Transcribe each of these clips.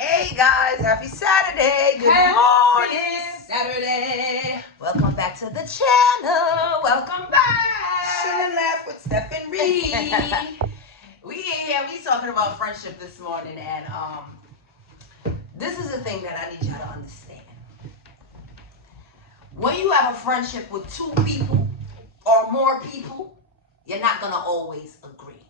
Hey guys, happy Saturday. Good morning. Saturday. Welcome back to the channel. Welcome back. Chill and laugh with Stephen Reed. We talking about friendship this morning, and this is the thing that I need y'all to understand. When you have a friendship with two people or more people, you're not gonna always agree.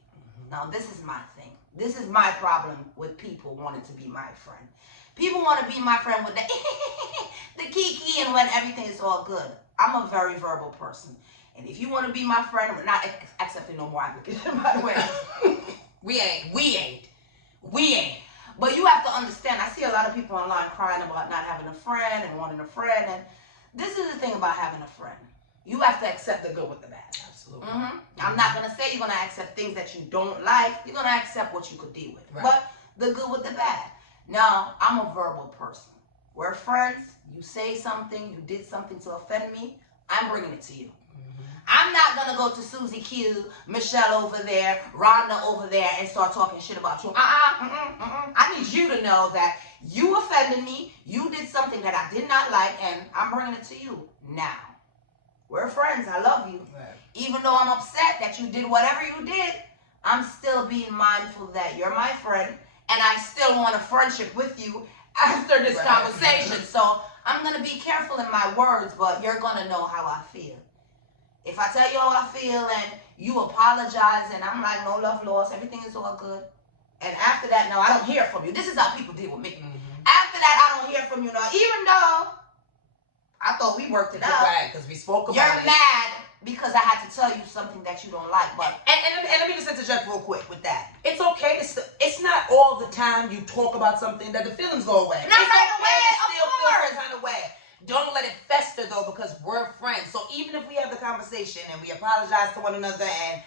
Now, this is my thing. This is my problem with people wanting to be my friend. People want to be my friend with the kiki and when everything is all good. I'm a very verbal person. And if you want to be my friend, we're not accepting no more application, by the way. We ain't. But you have to understand, I see a lot of people online crying about not having a friend and wanting a friend. And this is the thing about having a friend. You have to accept the good with the bad. Absolutely. I'm not going to say you're going to accept things that you don't like. You're going to accept what you could deal with. Right. But the good with the bad. Now, I'm a verbal person. We're friends. You say something. You did something to offend me. I'm bringing it to you. I'm not going to go to Susie Q, Michelle over there, Rhonda over there, and start talking shit about you. I need you to know that you offended me. You did something that I did not like, and I'm bringing it to you now. We're friends. I love you. Right. Even though I'm upset that you did whatever you did, I'm still being mindful that you're my friend, and I still want a friendship with you after this conversation. So I'm going to be careful in my words, but you're going to know how I feel. If I tell you how I feel and you apologize and I'm like, no love lost, everything is all good. And after that, no, I don't hear from you. This is how people deal with me. After that, I don't hear from you. Now, even though I thought we worked it out. Right, because we spoke about You're mad because I had to tell you something that you don't like. But and let me just interject real quick with that. It's okay to it's not all the time you talk about something that the feelings go away. Not it's right okay away, to still of feel course. some kind of way. Don't let it fester though, because we're friends. So even if we have the conversation and we apologize to one another and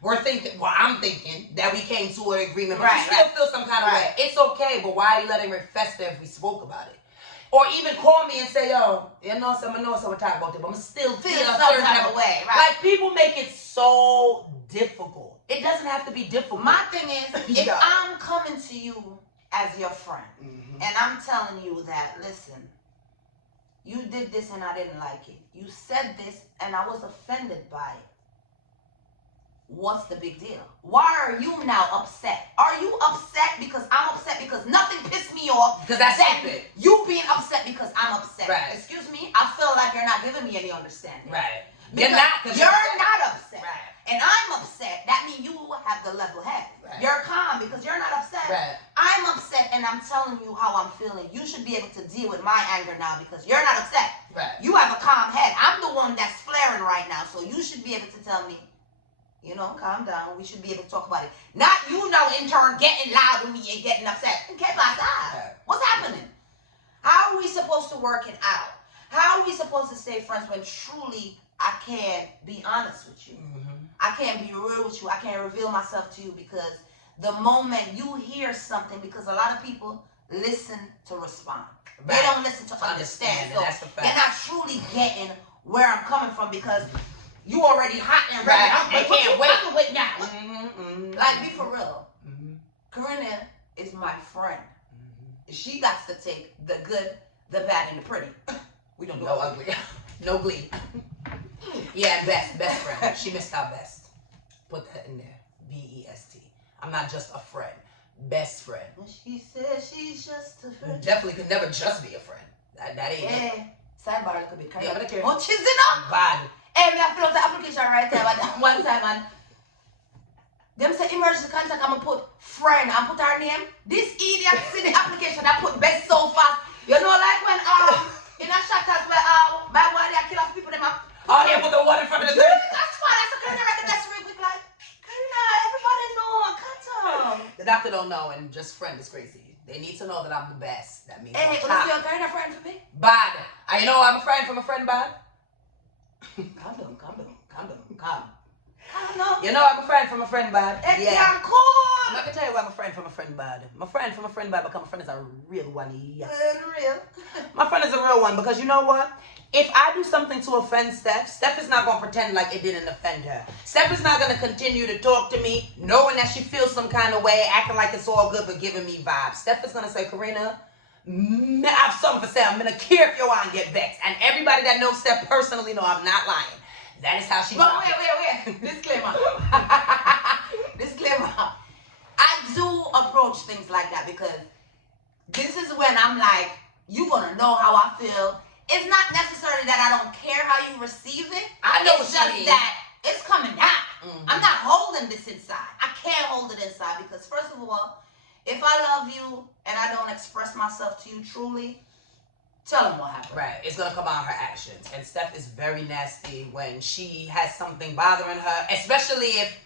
we're thinking, well, I'm thinking that we came to an agreement, but you still feel some kind of way. It's okay, but why are you letting it fester if we spoke about it? Or even call me and say, yo, I know someone talk about it, but I'm still feel some type of way. Right. Like, people make it so difficult. It doesn't have to be difficult. My thing is, if I'm coming to you as your friend, and I'm telling you that, listen, you did this and I didn't like it. You said this and I was offended by it. What's the big deal? Why are you now upset? Are you upset because I'm upset because nothing pissed me off? Because that's stupid. You being upset because I'm upset. Right. Excuse me? I feel like you're not giving me any understanding. Right. Because you're not upset. Right. And I'm upset. That means you have the level head. Right. You're calm because you're not upset. Right. I'm upset and I'm telling you how I'm feeling. You should be able to deal with my anger now because you're not upset. Right. You have a calm head. I'm the one that's flaring right now. So you should be able to tell me, you know, calm down. We should be able to talk about it. Not you know, in turn, getting loud with me and getting upset. Okay, Right. what's happening? How are we supposed to work it out? How are we supposed to stay friends when truly I can't be honest with you? I can't be real with you. I can't reveal myself to you because the moment you hear something, because a lot of people listen to respond. Right. They don't listen to understand. So that's the fact. they're not truly getting where I'm coming from because you already hot and ready. Right. I can't wait now. Like, be for real. Corinna is my friend. She got to take the good, the bad, and the pretty. We don't do no ugly. No glee. Yeah, best friend. She missed out best. Put that in there. BEST. I'm not just a friend. Best friend. She said she's just a friend. Definitely could never just be a friend. That ain't it. Sidebar a little bit. Yeah, but I care. Oh, she's enough. Bad. And me I fill out the application right there one time and them say emergency contact, I'm gonna put friend and put her name. This idiot see the application I put best so fast. You know, like when in a shatters where by one day I kill off people them up. Oh yeah, put the one in front of the That's fine. That's a kind of record. That's real quick. Like, Karina, everybody know I can't tell. The doctor don't know, and just friend is crazy. They need to know that I'm the best. That means hey, I'm what top. is your Karina friend for me? Bad. You know I'm a friend from a friend bad. Calm down. I don't know. You know I'm a friend from a friend bad. Yeah. Cool. I'm not gonna tell you why I'm a friend from a friend bad. My friend from a friend bad because my friend is a real one. Yes. Real. My friend is a real one because you know what? if I do something to offend Steph, Steph is not going to pretend like it didn't offend her. Steph is not going to continue to talk to me knowing that she feels some kind of way, acting like it's all good, but giving me vibes. Steph is going to say, Karina, I have something for Steph. I'm going to care if your aunt get vexed. And everybody that knows Steph personally know I'm not lying. That is how she But wait. Disclaimer. Disclaimer. I do approach things like that because this is when I'm like, you're going to know how I feel. It's not necessarily that I don't care how you receive it. I know it's just that it's coming out. I'm not holding this inside. I can't hold it inside because first of all, if I love you and I don't express myself to you truly, tell them what happened. Right. It's going to come out her actions. And Steph is very nasty when she has something bothering her, especially if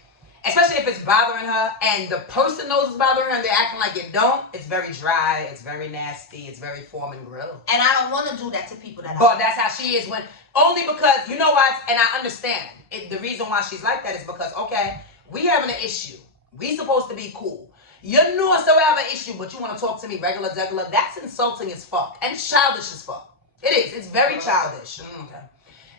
it's bothering her and the person knows it's bothering her and they're acting like it don't. It's very dry. It's very nasty. It's very form and grill. And I don't want to do that to people that But that's how she is only because, you know what, and I understand. The reason why she's like that is because, okay, we having an issue. We supposed to be cool. You know us to have an issue, but you want to talk to me regular. That's insulting as fuck. And it's childish as fuck. It is. It's very childish. Okay.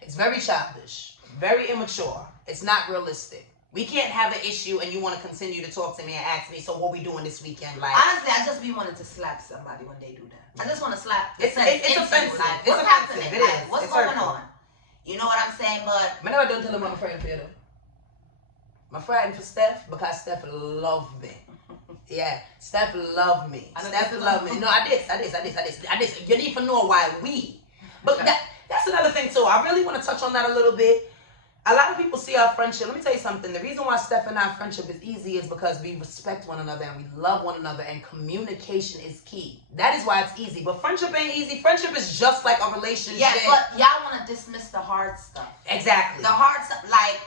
It's very childish. Very immature. It's not realistic. We can't have an issue and you want to continue to talk to me and ask me, so what we doing this weekend? Like, honestly, I just be wanting to slap somebody when they do that. I just want to slap. It's offensive. Like, it's what's offensive. happening? It is. Like, what's it's going hurtful. on? You know what I'm saying? But I never don't tell them I'm afraid for you though. I'm frightened for Steph because Steph loved me. Yeah, Steph loved me. Steph loved me. No, I did. You need to know why we. But that's another thing too. I really want to touch on that a little bit. A lot of people see our friendship. Let me tell you something. The reason why Steph and our friendship is easy is because we respect one another and we love one another, and communication is key. That is why it's easy. But friendship ain't easy. Friendship is just like a relationship. yeah, but y'all want to dismiss the hard stuff. Exactly. The hard stuff, like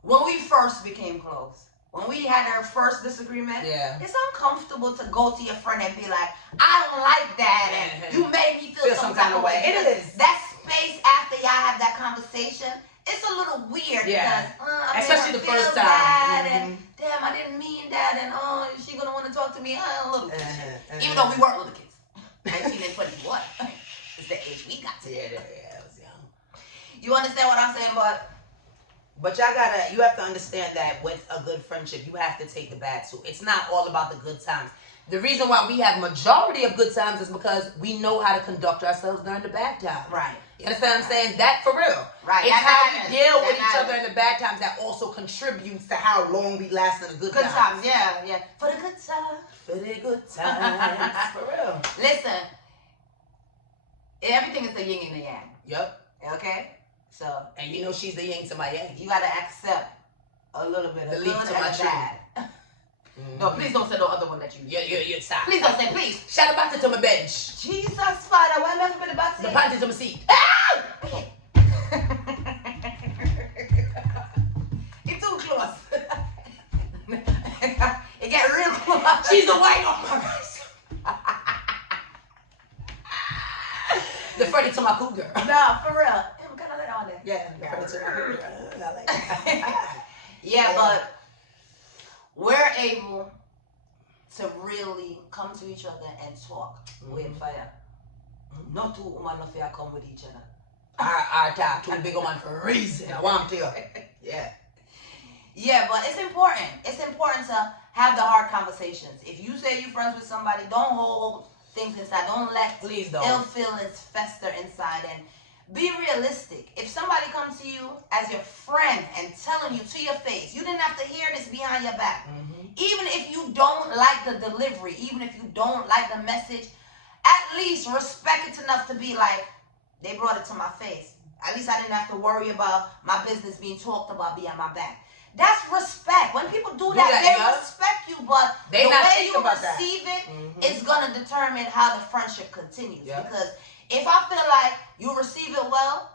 when we first became close, when we had our first disagreement, it's uncomfortable to go to your friend and be like, I don't like that, and you made me feel some kind of way. It is. That space after y'all have that conversation, it's a little weird because especially the first time. And damn, I didn't mean that, and is she gonna want to talk to me? A little bit. Even though we weren't little kids, 19 and 21 is the age we got to. Yeah, I was young. You understand what I'm saying? But you have to understand that with a good friendship, you have to take the bad too. It's not all about the good times. The reason why we have majority of good times is because we know how to conduct ourselves during the bad times. Right. You understand what I'm saying? That for real. Right. It's how we deal with each other in the bad times that also contributes to how long we last in the good times. Good times, yeah. For the good times. For the good times. For real. Listen, everything is the yin and the yang. Yep. Okay? So. And you know she's the yin to my yang. You gotta accept a little bit of the leaf to my tree. No, please don't say no other one that you. You're stop. Please don't say, please. Shout about it to my bench. Jesus, Father, why am I everybody about to the panties to my seat. Okay. It's too close. It get real close. She's a white on my The Freddie to my cougar. No, for real. I'm kind of let on there. Yeah, the Freddie to my cougar. I like that. Yeah, but we're able to really come to each other and talk with fire. Not two women of fire come with each other. Our talk, two big women for a reason. I want to. Yeah. Yeah, but it's important. It's important to have the hard conversations. If you say you're friends with somebody, don't hold things inside. Don't let ill feelings fester inside, and be realistic. If somebody comes to you as your friend and telling you to your face, you didn't have to hear this behind your back. Even if you don't like the delivery, even if you don't like the message, at least respect it enough to be like, they brought it to my face. At least I didn't have to worry about my business being talked about behind my back. That's respect. When people do that, they respect you, but the way you receive it is going to determine how the friendship continues. Because if I feel like you receive it well,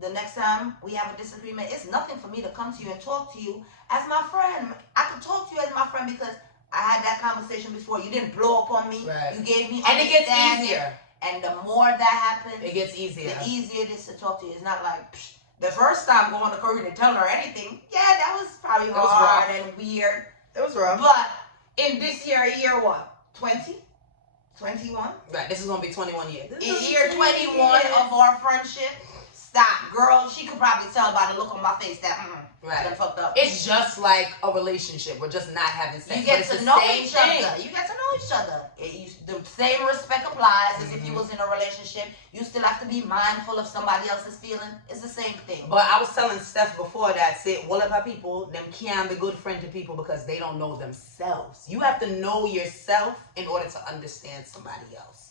the next time we have a disagreement, it's nothing for me to come to you and talk to you as my friend. I can talk to you as my friend because I had that conversation before. You didn't blow up on me. Right. You gave me and it gets easier. And the more that happens, it gets easier. The easier it is to talk to you. It's not like the first time going to Korea to tell her anything. Yeah, that was probably hard and weird. It was rough. But in this year what? 20? 21? Right. This is gonna be 21 years. In year 21 of our friendship, stop, girl. She could probably tell by the look on my face that I done fucked up. It's just like a relationship. We're just not having sex. You get to know each other. You get to know each other. The same respect applies as if you was in a relationship. You still have to be mindful of somebody else's feeling. It's the same thing. But I was telling Steph before that, say, all of our people, them can't be good friend to people because they don't know themselves. You have to know yourself in order to understand somebody else.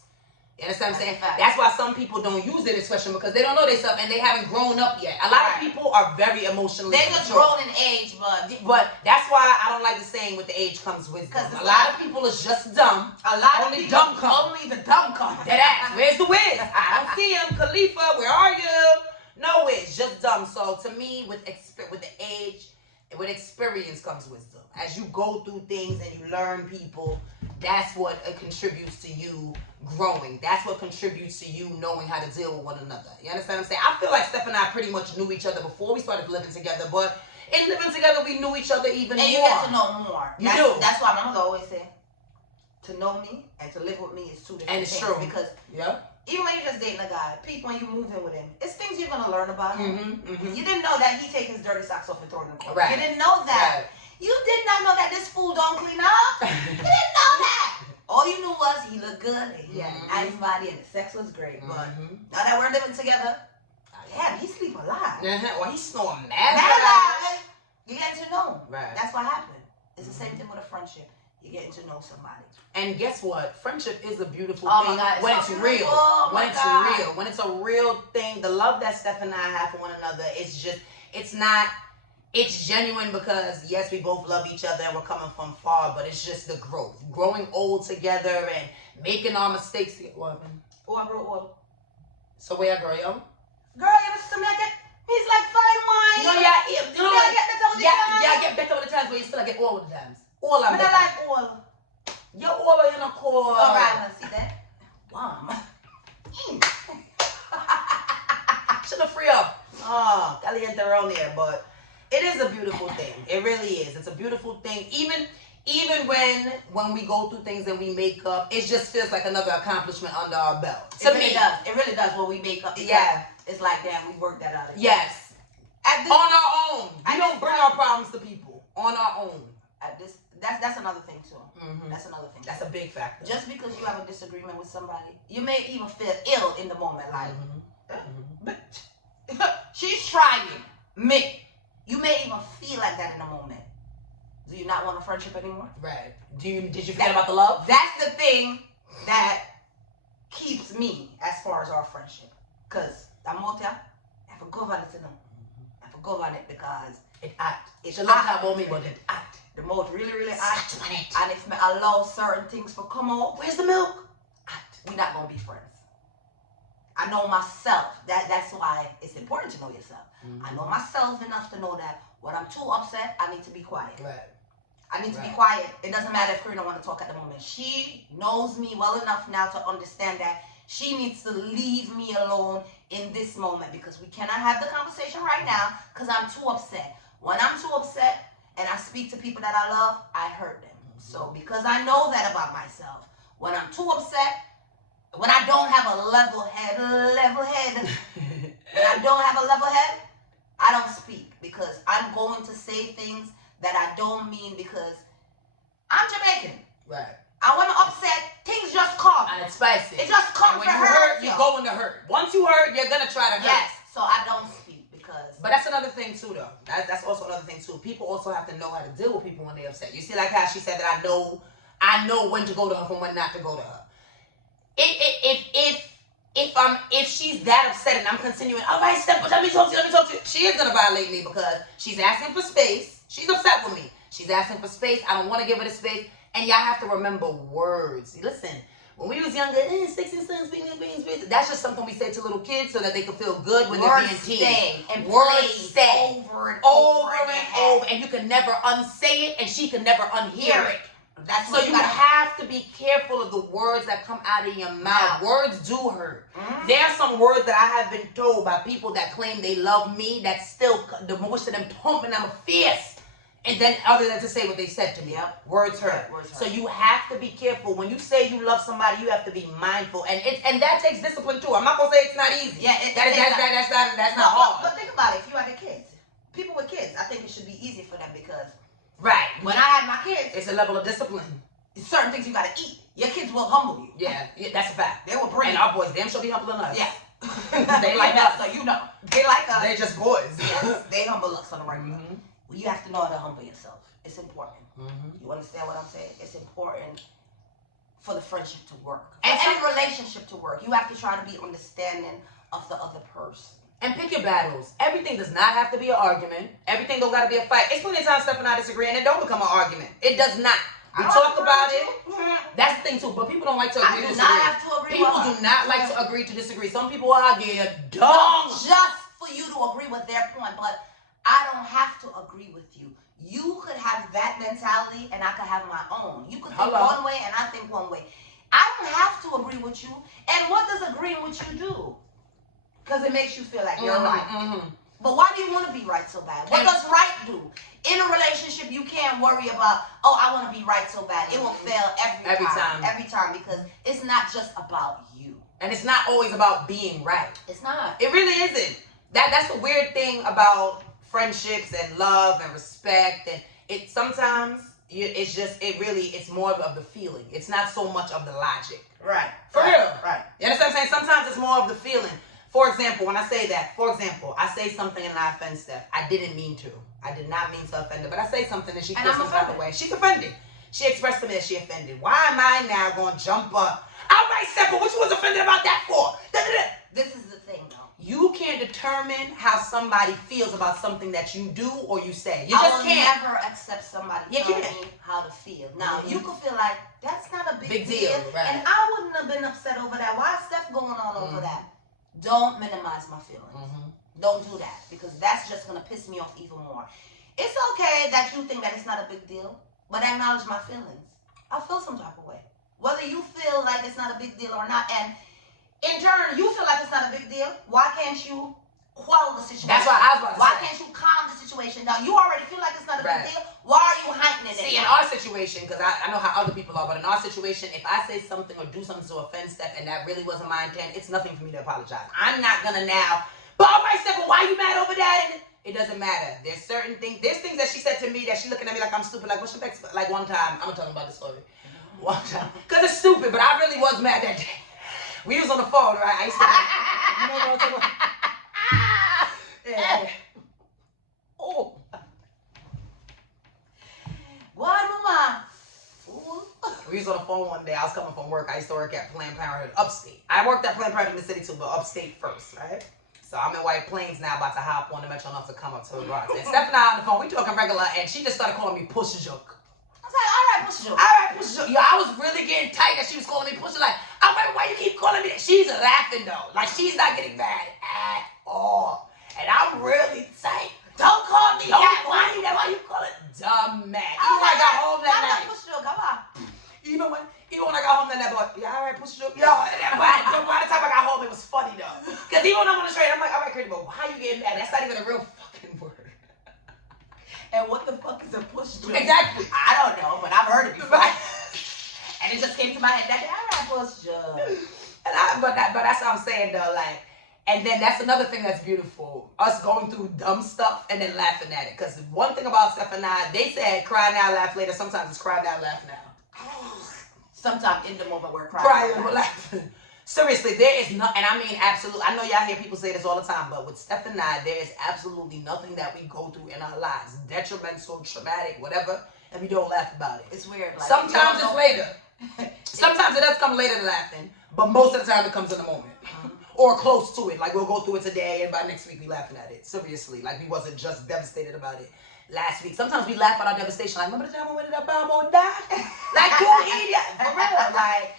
You understand what I'm saying? That's why some people don't use that expression because they don't know themselves and they haven't grown up yet. A lot of people are very emotionally They just grown in age, but that's why I don't like the saying with the age comes wisdom. Because a lot of people is just dumb. A lot only of people dumb come. Only the dumb come. Dead ass. Where's the whiz? I don't see him. Khalifa, where are you? No whiz, just dumb. So to me, with the age, with experience comes wisdom. As you go through things and you learn people, that's what contributes to you growing. That's what contributes to you knowing how to deal with one another. You understand what I'm saying? I feel like Steph and I pretty much knew each other before we started living together, but in living together, we knew each other even more. And you get to know more. You do. That's why my mother always said, to know me and to live with me is two different things. And it's true. Because even when you're just dating a guy, when you move in with him, it's things you're going to learn about him. You didn't know that he take his dirty socks off and throw them in the corner. Right. You didn't know that. Right. You did not know that this fool don't clean up. You didn't know that. All you knew was he looked good and he had a nice body and the sex was great. But now that we're living together, he sleep a lot. Well, he's snoring mad loud. You get to know him. Right. That's what happened. It's the same thing with a friendship. You're getting to know somebody. And guess what? Friendship is a beautiful My thing God, when it's real. real. When it's a real thing. The love that Steph and I have for one another is just, it's genuine because, yes, we both love each other and we're coming from far, but it's just the growth. Growing old together and making our mistakes. What happened? Oh, I grow old. So where I grow, yo? Girl, you ever see me get, he's like fine wine. No, I get better with the times, but you still get old with the times. All of them. I like old. You're over in a core. All right, let's see that. Wow. Should have free up. Oh, caliente around here, but it is a beautiful thing. It really is. It's a beautiful thing. Even when we go through things and we make up, it just feels like another accomplishment under our belt. It really does. It really does when we make up. Yeah. It's like, damn, we worked that out. Yes. On our own. We don't bring our problems to people. On our own. That's another thing too. That's another thing. That's a big factor. Just because you have a disagreement with somebody, you may even feel ill in the moment. Like, she's trying me. You may even feel like that in the moment. Do you not want a friendship anymore? Right. Did you forget about the love? That's the thing that keeps me as far as our friendship. Because I'm out there, I forgot about it, I forgot about it because it act. It's a lot about me, but it act. The mouth really act. And if I allow certain things to come out, where's the milk? Act. We're not gonna be friends. I know myself. That's why it's important to know yourself. I know myself enough to know that when I'm too upset, I need to be quiet. Right. I need to be quiet. It doesn't matter if Karina want to talk at the moment. She knows me well enough now to understand that she needs to leave me alone in this moment because we cannot have the conversation right now because I'm too upset. When I'm too upset and I speak to people that I love, I hurt them. So because I know that about myself, when I'm too upset, when I don't have a level head, when I don't have a level head, I don't speak because I'm going to say things that I don't mean because I'm Jamaican. Right. I want to upset, things just come. And it's spicy. It just comes when you hurt, you're going to hurt. Once you hurt, you're going to try to hurt. Yes, so I don't speak because... But that's another thing too though. That's also another thing too. People also have to know how to deal with people when they're upset. You see like how she said that I know when to go to her from when not to go to her. If she's that upset and I'm continuing, all right, Steph, let me talk to you. She is gonna violate me because she's asking for space. She's upset with me. She's asking for space. I don't want to give her the space. And y'all have to remember words. Listen, when we was younger, sticks and stones, that's just something we say to little kids so that they can feel good when they're being teased. Words stay over and over. And you can never unsay it, and she can never unhear it. That's so you have to be careful of the words that come out of your mouth. Words do hurt. There are some words that I have been told by people that claim they love me that still, the most of them pumping, I'm fierce. And then other than to say what they said to me. Yep. Words hurt. Yeah, words hurt. So you have to be careful. When you say you love somebody, you have to be mindful. And that takes discipline too. I'm not gonna say it's not easy. Yeah, that's not hard. But think about it, if you have your kids. People with kids, I think it should be easy for them because right. When I had my kids, it's a level of discipline. Certain things you gotta eat. Your kids will humble you. Yeah, that's a fact. They will bring and our boys damn sure be humbling us. Yeah. They like us. So you know. They like us. They're just boys. Yes, they humble us on the regular. Well, you have to know how to humble yourself. It's important. You understand what I'm saying? It's important for the friendship to work. And any relationship to work. You have to try to be understanding of the other person. And pick your battles. Everything does not have to be an argument. Everything don't got to be a fight. It's plenty of times Steph and I disagree and it don't become an argument. It does not. We talk about it. That's the thing too. But people don't like to agree to disagree. I do not have to agree. People do not like to agree to disagree. Some people argue dumb. Just for you to agree with their point, but I don't have to agree with you. You could have that mentality and I could have my own. You could think one way and I think one way. I don't have to agree with you. And what does agreeing with you do? Because it makes you feel like you're right. But why do you want to be right so bad? What does right do? In a relationship, you can't worry about, oh, I want to be right so bad. It will fail every time. Every time, because it's not just about you. And it's not always about being right. It's not. It really isn't. That's the weird thing about friendships and love and respect. And it sometimes it's more of the feeling. It's not so much of the logic. Right. For real. Right. You understand what I'm saying? Sometimes it's more of the feeling. For example, when I say that, I say something and I offend Steph. I didn't mean to. I did not mean to offend her, but I say something and she feels some type of way. She's offended. She expressed to me that she offended. Why am I now going to jump up? All right, Steph, but what you was offended about that for? This is the thing, though. You can't determine how somebody feels about something that you do or you say. You just can't. I will never accept somebody telling me how to feel. Now, you could feel like, that's not a big deal. Right. And I wouldn't have been upset over that. Why is Steph going on over that? Don't minimize my feelings. Don't do that, because that's just going to piss me off even more. It's okay that you think that it's not a big deal, but acknowledge my feelings. I feel some type of way. Whether you feel like it's not a big deal or not, and in turn, you feel like it's not a big deal, why can't you quell the situation? That's what I was about to say. Why can't you calm the situation down? You already feel like it's not a big deal. Why are you heightening it? See, in our situation, because I know how other people are, but in our situation, if I say something or do something to offend Steph and that really wasn't my intent, it's nothing for me to apologize. I'm not going to now, but all right, Steph, well, why are you mad over that? And it doesn't matter. There's certain things, that she said to me that she looking at me like I'm stupid. Like, what's your next, like one time, I'm going to talk about the story. One time. Because it's stupid, but I really was mad that day. We was on the phone, right? I used to, you know what I'm talking about? Yeah. Oh. What, mama? We was on the phone one day. I was coming from work. I used to work at Planned Parenthood upstate. I worked at Planned Parenthood in the city too, but upstate first, right? So I'm in White Plains now, about to hop on the Metro enough to come up to the garage. And Steph and I on the phone, we talking regular, and she just started calling me Push Joke. I was like, all right, Push Joke. All right, Push Joke. Yo, I was really getting tight that she was calling me Push Joke. Like, I'm like, why you keep calling me that? She's laughing though. Like, she's not getting mad at all. And I'm really tight. Don't call me that. Why you call it dumb mad? Even when I got home that night. Push Joke, come on. Even when I got home that night, boy, yeah, all right, Push Joke. Yo, by the time I got home, it was funny though. Because even when I'm on the street, I'm like, all right, Crazy, but why you getting mad? That's not even a real fucking word. And what the fuck is a Push Joke? Exactly. I don't know, but I've heard it before. And it just came to my head that day, all right, Push Joke. But that's what I'm saying though, like, and then that's another thing that's beautiful. Us going through dumb stuff and then laughing at it. Because one thing about Steph and I, they said cry now, laugh later. Sometimes it's cry now, laugh now. Sometimes in the moment we're crying. Crying, laughing. Seriously, there is no, and I mean absolutely, I know y'all hear people say this all the time, but with Steph and I, there is absolutely nothing that we go through in our lives, detrimental, traumatic, whatever, and we don't laugh about it. It's weird. Like, sometimes it's later. Sometimes it does come later than laughing, but most of the time it comes in the moment. Or close to it. Like, we'll go through it today, and by next week we laughing at it. Seriously. Like, we wasn't just devastated about it last week. Sometimes we laugh at our devastation. Like, remember the time I went to that bomb die? Like, cool idiot. For real. Like,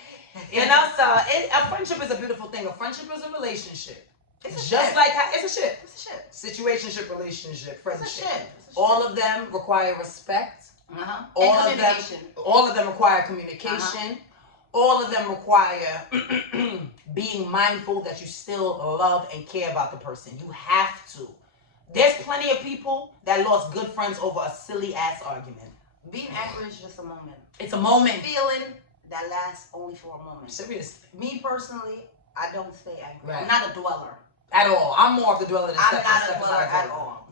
you know, so a friendship is a beautiful thing. A friendship is a relationship. It's just like how, it's a ship. It's a ship. Situationship, relationship, friendship. It's a ship. All of them require respect. All of them require communication. All of them require being mindful that you still love and care about the person. You have to. There's plenty of people that lost good friends over a silly ass argument. Being angry is just a moment. It's a moment. Feeling that lasts only for a moment. Seriously. Me personally, I don't stay angry. Right. I'm not a dweller. At all. I'm more of the dweller than I'm not a dweller at all.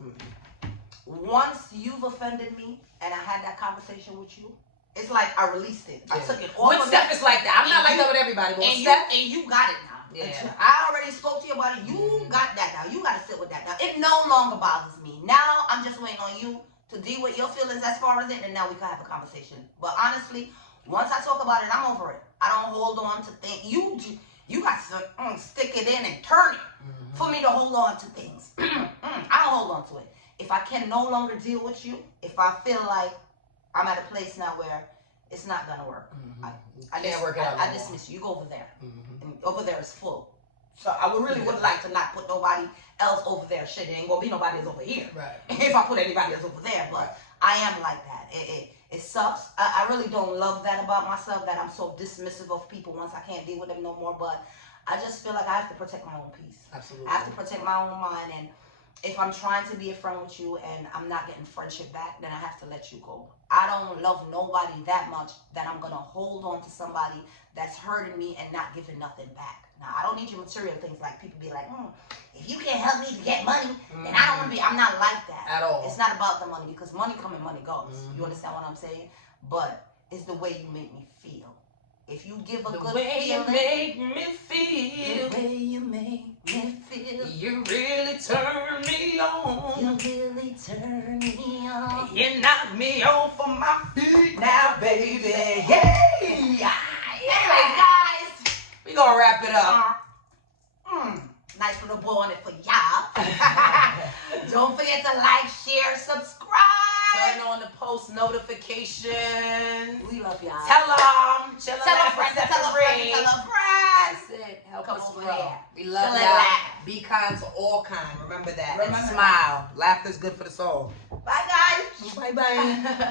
Once you've offended me and I had that conversation with you, it's like I released it. I took it off. With Steph, it's like that. I'm not like that with everybody, but with Steph, you got it now. Yeah. I already spoke to you about it. You got that now. You got to sit with that now. It no longer bothers me. Now I'm just waiting on you to deal with your feelings as far as it, and now we can have a conversation. But honestly, once I talk about it, I'm over it. I don't hold on to things. You got to stick it in and turn it for me to hold on to things. I don't hold on to it. If I can no longer deal with you, if I feel like I'm at a place now where it's not gonna work, I can't work it out. I dismiss you. You go over there, and over there is full. So I would like to not put nobody else over there. Shit, there ain't gonna be nobody else over here. Right. If I put anybody else over there, but I am like that. It sucks. I really don't love that about myself, that I'm so dismissive of people once I can't deal with them no more. But I just feel like I have to protect my own peace. Absolutely. I have to protect my own mind, and if I'm trying to be a friend with you and I'm not getting friendship back, then I have to let you go. I don't love nobody that much that I'm going to hold on to somebody that's hurting me and not giving nothing back. Now, I don't need your material things, like people be like, if you can't help me to get money, then I don't want to be. I'm not like that. At all. It's not about the money, because money comes and money goes. You understand what I'm saying? But it's the way you make me feel. If you give a good feeling. The way you make me feel. The way you make me feel. You really turn me on. You really turn me on. You knock me off of my feet now, baby. Hey! Anyway, guys, We gonna wrap it up. Nice little boy on it for y'all. Don't forget to like, share, subscribe. Turn on the post notifications. We love y'all. Tell them. Tell a friend, tell a friend, tell a friend. That's it. Help Come us over grow. here. We love Tell y'all. laugh. Be kind to all kind. Remember that. Remember and that. smile. Laughter's good for the soul. Bye, guys. Bye-bye.